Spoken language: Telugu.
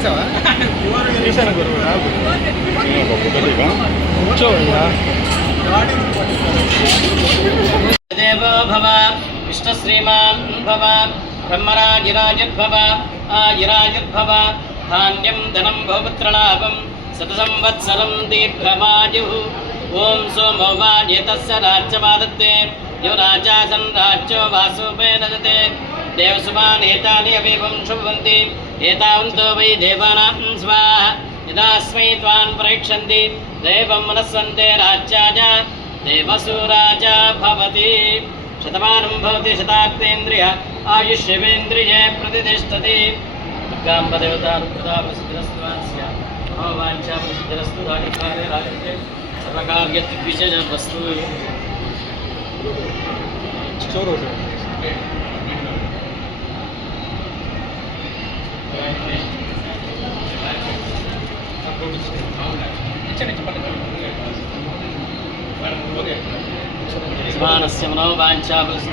తీసాను గురువు కూర్చోవయ్యా. దేవో భవ విష్ణుశ్రీమాన్ భవ బ్రహ్మరాజిరాజుర్భవ ఆజిరాజుర్భవ ధాన్యం ధనం భవపుత్రలాభం శతసంవత్సరం దీర్ఘమాయు. ఓం సోమో వాజేతస్య రాజ్యమాదత్తే యో రాజాసన్ రాజ్యో వాసోపేనదతే దేవసుమానేతాని అవేవం శుభవంతి ఏతావంతో వై దేవానాం స్వాహ యదాస్మై త్వాన్ పరీక్షంతి దేవం మనస్వంతే రాజ్యాజ దేవసూరాజా భవతి. శతమానం భవతి శతాబ్దేంద్రియ ఆయుష్యేంద్రియే ప్రతిష్టతి. దుర్గాంబదేవతానుకృతాసిద్ధిరస్తు మనోవాంఛాసిద్ధిరస్తు రాజకార్య రాజే సర్వకార్యవిశేష వస్తు. మనోవాంఛా